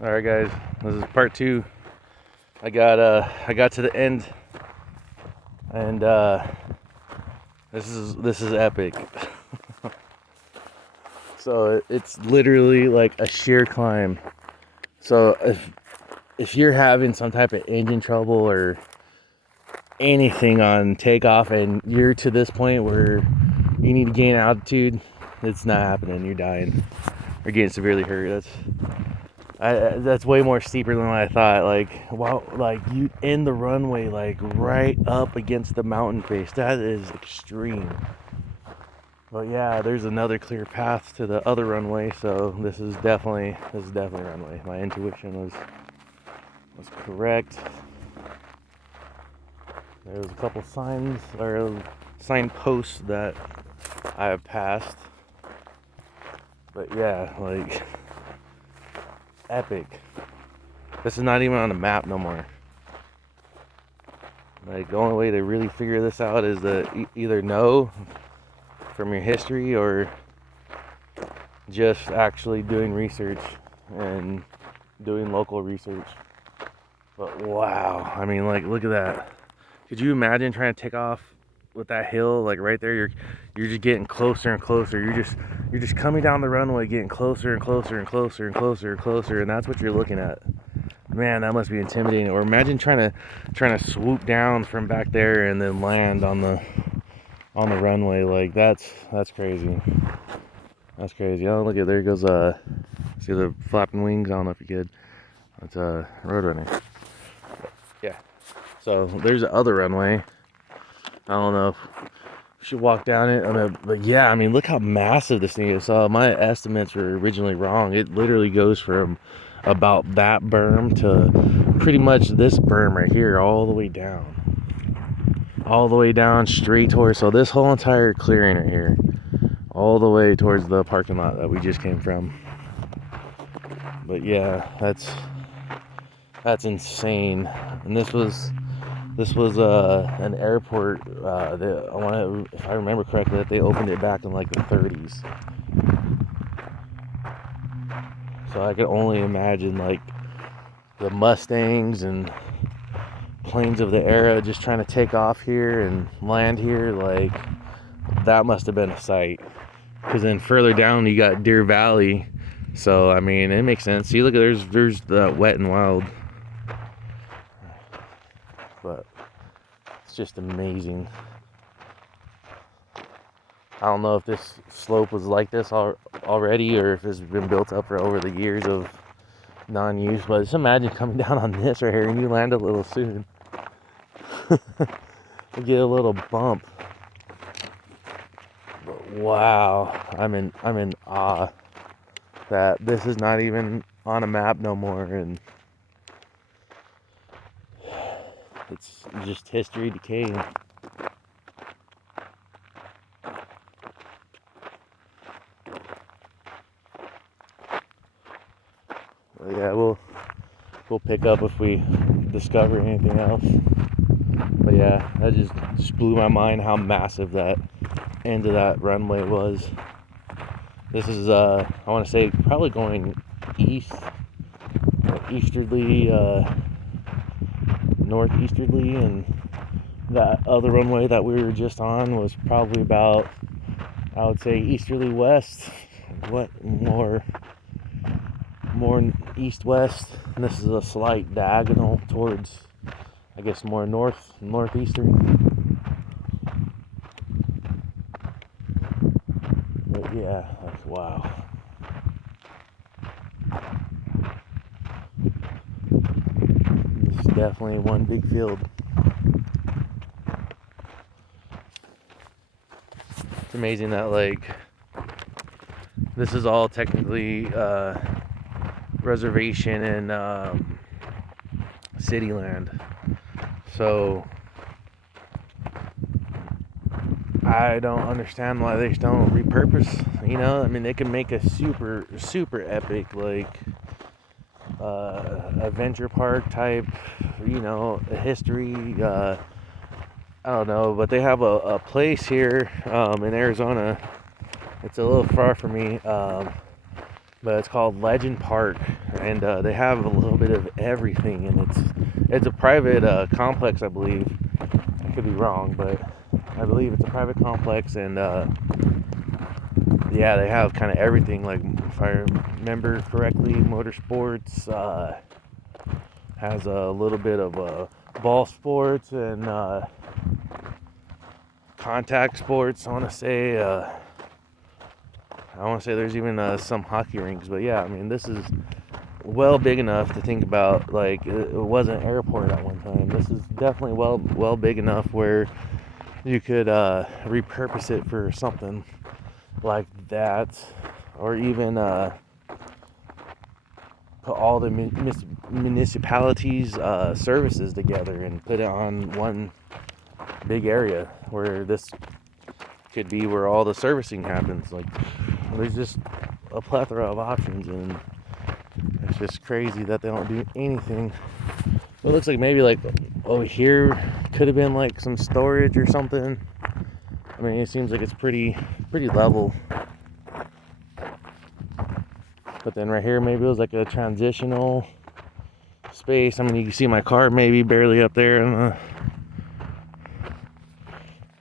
All right, guys, this is part two. I got to the end, and this is epic. So it's literally like a sheer climb. So if you're having some type of engine trouble or anything on takeoff, and you're to this point where you need to gain altitude, it's not happening. You're dying or getting severely hurt. That's way more steeper than what I thought. Like, wow, like you end the runway like right up against the mountain face. That is extreme. But yeah, there's another clear path to the other runway, so this is definitely runway. My intuition was correct. There was a couple signs or signposts that I have passed. But yeah, like epic. This is not even on the map no more. Like, the only way to really figure this out is to either know from your history or just actually doing research and doing local research. But wow, I mean, like, look at that. Could you imagine trying to take off with that hill like right there? You're just getting closer and closer. You're just coming down the runway, getting closer and closer and closer and closer and closer, and that's what you're looking at. Man, that must be intimidating. Or imagine trying to swoop down from back there and then land on the runway. Like, that's crazy. That's crazy. Oh, look at, there goes see the flapping wings? I don't know if you could. That's Roadrunner. Yeah. So there's the other runway. I don't know if we should walk down it. But yeah, I mean, look how massive this thing is. So my estimates were originally wrong. It literally goes from about that berm to pretty much this berm right here, all the way down straight towards, so this whole entire clearing right here, all the way towards the parking lot that we just came from. But yeah, that's insane. And this was an airport that if I remember correctly, that they opened it back in like the 30s. So I could only imagine like the Mustangs and planes of the era just trying to take off here and land here. Like, that must have been a sight. Because then further down you got Deer Valley. So I mean, it makes sense. See, look at, there's the Wet and Wild. But it's just amazing. I don't know if this slope was like this already, or if it's been built up for over the years of non-use. But just imagine coming down on this right here and you land a little soon. You get a little bump. But wow, I'm in awe that this is not even on a map no more, and it's just history decaying. But yeah, we'll pick up if we discover anything else. But yeah, that just blew my mind how massive that end of that runway was. This is I want to say probably going east, easterly, northeasterly, and that other runway that we were just on was probably about, I would say, easterly west. What more east-west, and this is a slight diagonal towards, I guess, more northeastern. But yeah, like, wow. This is definitely one big field. It's amazing that, like, this is all technically reservation and city land. So I don't understand why they don't repurpose. You know, I mean, they can make a super epic, like, adventure park type, you know, history. I don't know, but they have a place here in Arizona. It's a little far from me. but it's called Legend Park, and they have a little bit of everything, and it's a private complex, I believe. I could be wrong, but I believe it's a private complex, and yeah, they have kind of everything. Like, if I remember correctly, motorsports, has a little bit of ball sports and contact sports. I want to say there's even some hockey rinks. But yeah, I mean, this is well big enough to think about. Like, it was an airport at one time. This is definitely well big enough where you could repurpose it for something like that, or even put all the municipalities' services together and put it on one big area, where this could be where all the servicing happens. Like, there's just a plethora of options, and it's just crazy that they don't do anything. It looks like maybe like over here could have been like some storage or something. I mean, it seems like it's pretty level. But then right here, maybe it was like a transitional space. I mean, you can see my car maybe barely up there,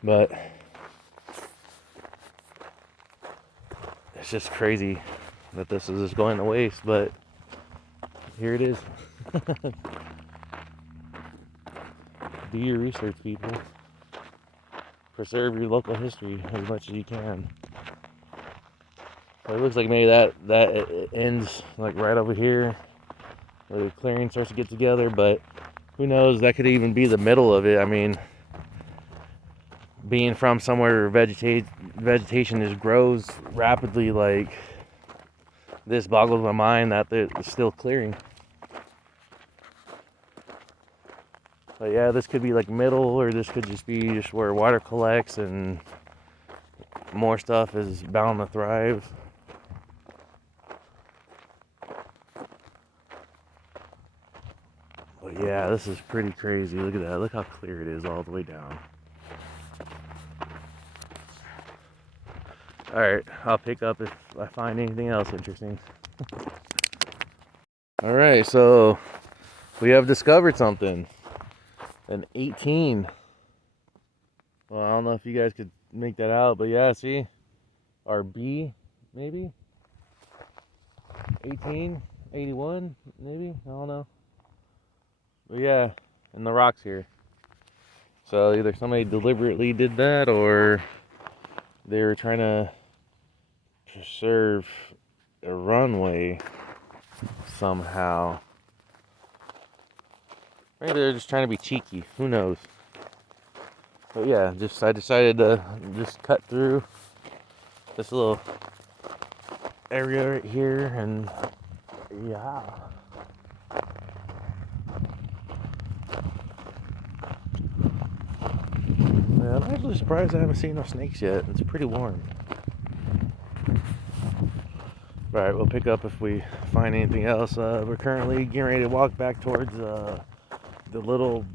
but it's just crazy that this is just going to waste. But here it is. Do your research, people. Preserve your local history as much as you can. But it looks like maybe that it ends like right over here, where the clearing starts to get together. But who knows? That could even be the middle of it. I mean, being from somewhere where vegetation just grows rapidly, like this boggles my mind that it's still clearing. But yeah, this could be like middle, or this could just be just where water collects and more stuff is bound to thrive. But yeah, this is pretty crazy. Look at that. Look how clear it is all the way down. Alright, I'll pick up if I find anything else interesting. Alright, so we have discovered something. An 18. Well, I don't know if you guys could make that out, but yeah, see? Our B, maybe? 18, 81, maybe? I don't know. But yeah, and the rocks here. So either somebody deliberately did that, or they were trying to preserve a runway somehow. Maybe they're just trying to be cheeky. Who knows? But yeah, I decided to just cut through this little area right here, and yeah. Yeah, I'm actually surprised I haven't seen no snakes yet. It's pretty warm. Alright, we'll pick up if we find anything else. We're currently getting ready to walk back towards the little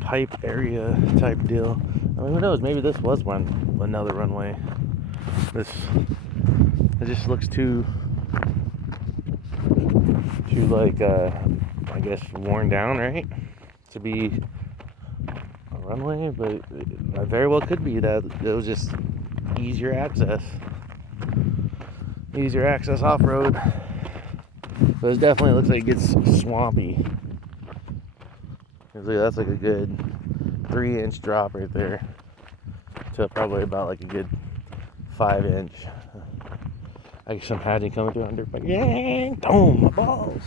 pipe area type deal. I mean, who knows? Maybe this was another runway. It just looks too like I guess worn down, right? To be a runway, but it very well could be that it was just easier access off-road. But it definitely looks like it gets swampy. That's like a good 3-inch drop right there to probably about like a good 5-inch. I can imagine coming through under, but yeah, boom, my balls.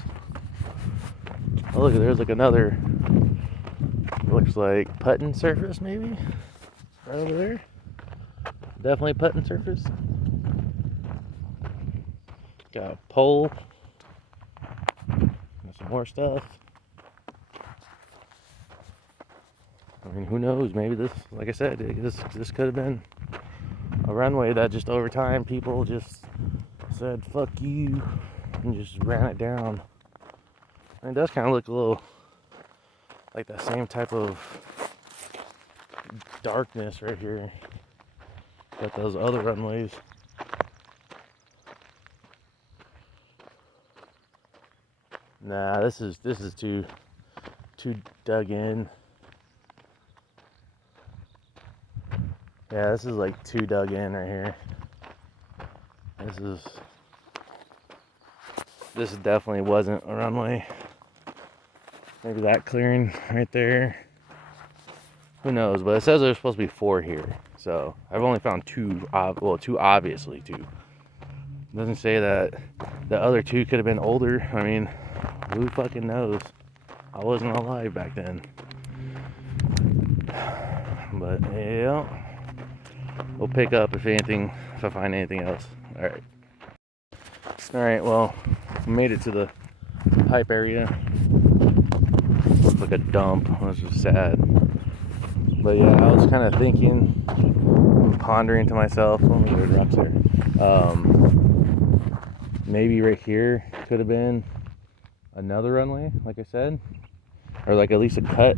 Oh, look, there's like another, looks like putting surface maybe, right over there. Definitely putting surface. Got a pole, and some more stuff. I mean, who knows? Maybe this, like I said, this could have been a runway that just over time people just said fuck you and just ran it down. And it does kind of look a little like that same type of darkness right here that those other runways. Nah, this is too dug in. Yeah, this is like too dug in right here. This definitely wasn't a runway. Maybe that clearing right there. Who knows? But it says there's supposed to be 4 here. So I've only found 2. Well, 2 obviously 2. It doesn't say that the other 2 could have been older. I mean, who fucking knows? I wasn't alive back then. But yeah, we'll pick up if I find anything else. All right. Well, we made it to the pipe area. Looks like a dump. This is sad. But yeah, I was kind of thinking, pondering to myself. Oh, there's rocks there. Maybe right here could have been another runway, like I said, or like at least a cut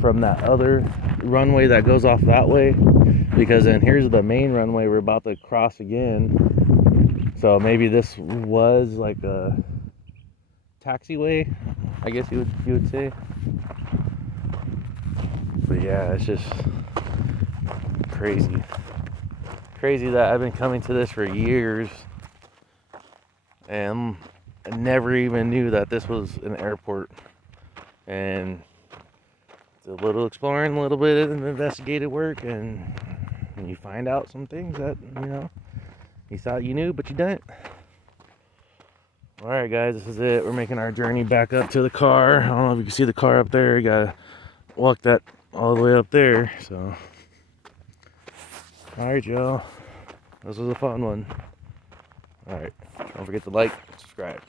from that other runway that goes off that way, because then here's the main runway we're about to cross again. So maybe this was like a taxiway, I guess you would say. But yeah, it's just crazy that I've been coming to this for years and I never even knew that this was an airport. And a little exploring, a little bit of investigative work, and you find out some things that, you thought you knew, but you didn't. Alright guys, this is it. We're making our journey back up to the car. I don't know if you can see the car up there. You gotta walk that all the way up there. So, alright y'all, this was a fun one. Alright, don't forget to like, subscribe.